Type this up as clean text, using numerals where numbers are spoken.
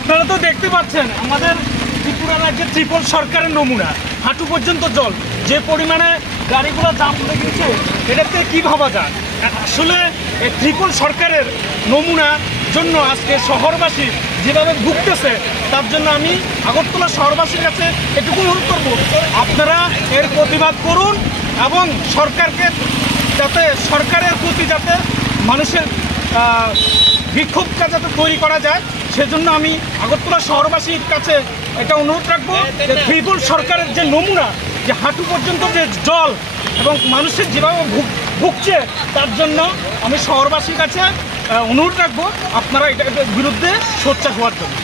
আপনারা তো দেখতে পাচ্ছেন আমাদের ত্রিপুরা রাজ্যের ত্রিপল সরকারের নমুনা, হাঁটু পর্যন্ত জল, যে পরিমাণে গাড়িগুলো জাম হয়ে গেছে, এটাতে কী ভাবা যায়? আসলে এই ত্রিপল সরকারের নমুনার জন্য আজকে শহরবাসী যেভাবে ভুগতেছে, তার জন্য আমি আগরতলা শহরবাসীর কাছে এটুকু অনুরোধ করব, আপনারা এর প্রতিবাদ করুন এবং সরকারকে যাতে সরকারের প্রতি যাতে মানুষের বিক্ষোভটা যাতে তৈরি করা যায়, সেজন্য আমি আগরতলা শহরবাসীর কাছে এটা অনুরোধ রাখবো যে ত্রিপল সরকারের যে নমুনা, যে হাঁটু পর্যন্ত যে জল এবং মানুষের যেভাবে ভুগছে, তার জন্য আমি শহরবাসীর কাছে অনুরোধ রাখবো আপনারা এটার বিরুদ্ধে সোচ্চার হওয়ার জন্য।